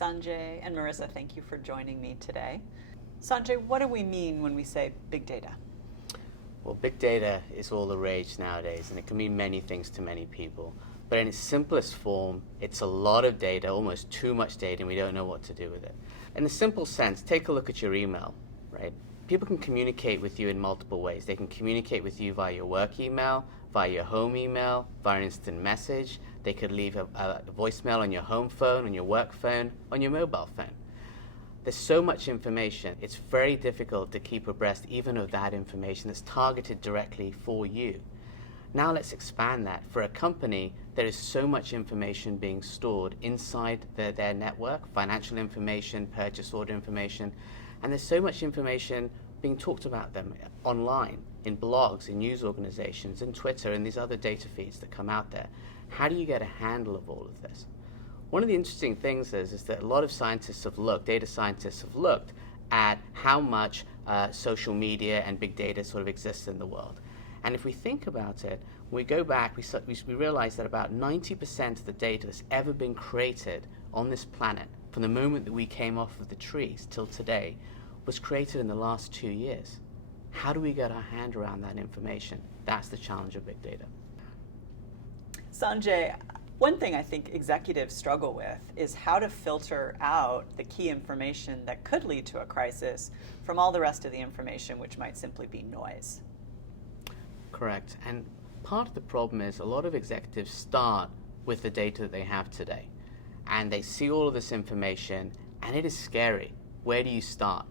Sanjay and Marissa, thank you for joining me today. Sanjay, what do we mean when we say big data? Well, big data is all the rage nowadays, and it can mean many things to many people. But in its simplest form, it's a lot of data, almost too much data, and we don't know what to do with it. In a simple sense, take a look at your email, right? People can communicate with you in multiple ways. They can communicate with you via your work email, via your home email, via an instant message. They could leave a voicemail on your home phone, on your work phone, on your mobile phone. There's so much information, it's very difficult to keep abreast even of that information that's targeted directly for you. Now let's expand that. For a company, there is so much information being stored inside their network, financial information, purchase order information, and there's so much information being talked about them online, in blogs, in news organizations, in Twitter, and these other data feeds that come out there. How do you get a handle of all of this? One of the interesting things is that a lot of scientists have looked, data scientists have looked at how much social media and big data sort of exists in the world. And if we think about it, when we go back, we realize that about 90% of the data that's ever been created on this planet, from the moment that we came off of the trees till today, was created in the last 2 years. How do we get our hand around that information? That's the challenge of big data. Sanjay, one thing I think executives struggle with is how to filter out the key information that could lead to a crisis from all the rest of the information, which might simply be noise. Correct. And part of the problem is a lot of executives start with the data that they have today. And they see all of this information, and it is scary. Where do you start?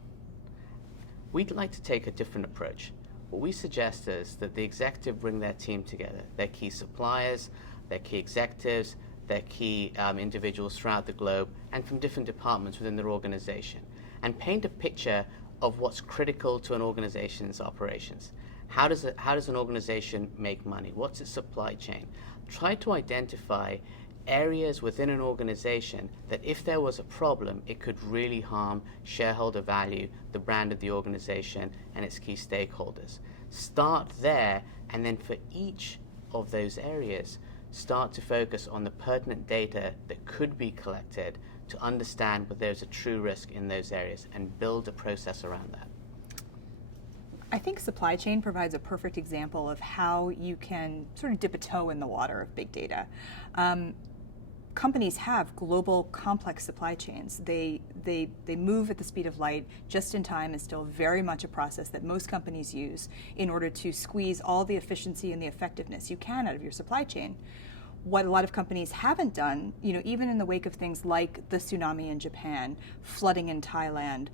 We'd like to take a different approach. What we suggest is that the executive bring their team together, their key suppliers, their key executives, their key individuals throughout the globe, and from different departments within their organization, and paint a picture of what's critical to an organization's operations. How does an organization make money? What's its supply chain? Try to identify areas within an organization that if there was a problem, it could really harm shareholder value, the brand of the organization, and its key stakeholders. Start there, and then for each of those areas, start to focus on the pertinent data that could be collected to understand whether there's a true risk in those areas and build a process around that. I think supply chain provides a perfect example of how you can sort of dip a toe in the water of big data. Companies have global complex supply chains. They move at the speed of light. Just in time is still very much a process that most companies use in order to squeeze all the efficiency and the effectiveness you can out of your supply chain. What a lot of companies haven't done, even in the wake of things like the tsunami in Japan, flooding in Thailand,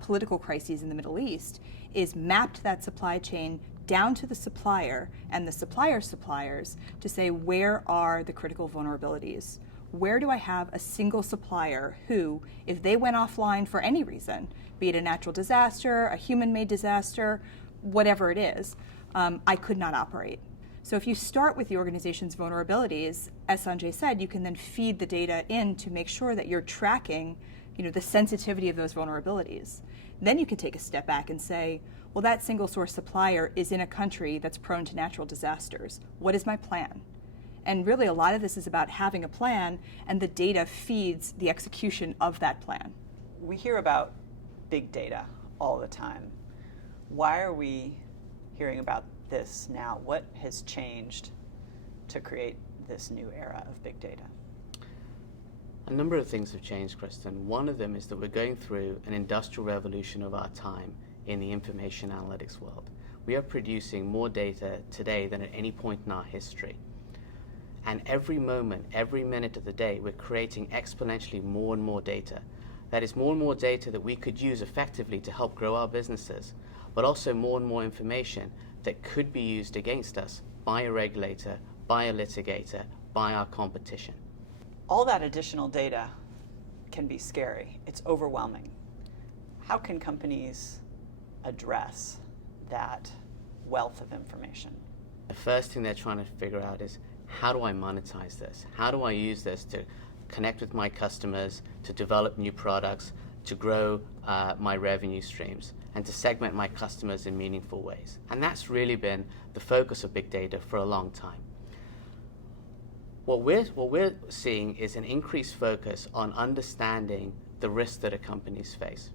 political crises in the Middle East, is mapped that supply chain down to the supplier and the supplier's suppliers to say, where are the critical vulnerabilities? Where do I have a single supplier who, if they went offline for any reason, be it a natural disaster, a human-made disaster, whatever it is, I could not operate? So if you start with the organization's vulnerabilities, as Sanjay said, you can then feed the data in to make sure that you're tracking the sensitivity of those vulnerabilities. Then you can take a step back and say, well, that single source supplier is in a country that's prone to natural disasters. What is my plan? And really a lot of this is about having a plan, and the data feeds the execution of that plan. We hear about big data all the time. Why are we hearing about this now? What has changed to create this new era of big data? A number of things have changed, Kristin. One of them is that we're going through an industrial revolution of our time in the information analytics world. We are producing more data today than at any point in our history. And every moment, every minute of the day, we're creating exponentially more and more data. That is more and more data that we could use effectively to help grow our businesses, but also more and more information that could be used against us by a regulator, by a litigator, by our competition. All that additional data can be scary. It's overwhelming. How can companies address that wealth of information? The first thing they're trying to figure out is, how do I monetize this? How do I use this to connect with my customers, to develop new products, to grow my revenue streams, and to segment my customers in meaningful ways? And that's really been the focus of big data for a long time. What we're seeing is an increased focus on understanding the risks that a companies face.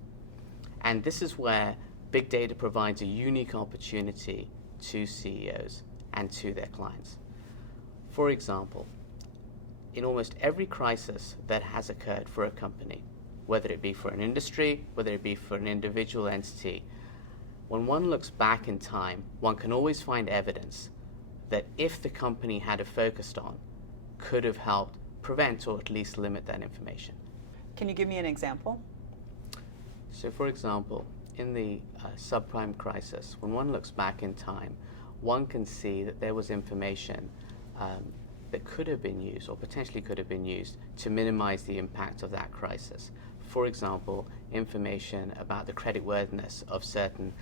And this is where big data provides a unique opportunity to CEOs and to their clients. For example, in almost every crisis that has occurred for a company, whether it be for an industry, whether it be for an individual entity, when one looks back in time, one can always find evidence that if the company had focused on, could have helped prevent or at least limit that information. Can you give me an example? So for example, in the subprime crisis, when one looks back in time, one can see that there was information that could have been used or potentially could have been used to minimize the impact of that crisis. For example, information about the creditworthiness of certain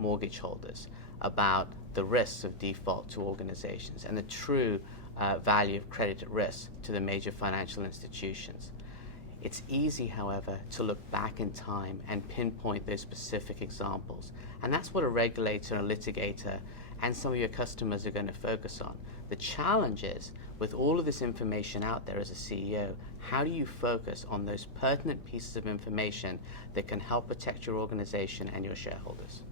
mortgage holders, about the risks of default to organizations, and the true value of credit at risk to the major financial institutions. It's easy, however, to look back in time and pinpoint those specific examples. And that's what a regulator, a litigator, and some of your customers are going to focus on. The challenge is, with all of this information out there as a CEO, how do you focus on those pertinent pieces of information that can help protect your organization and your shareholders?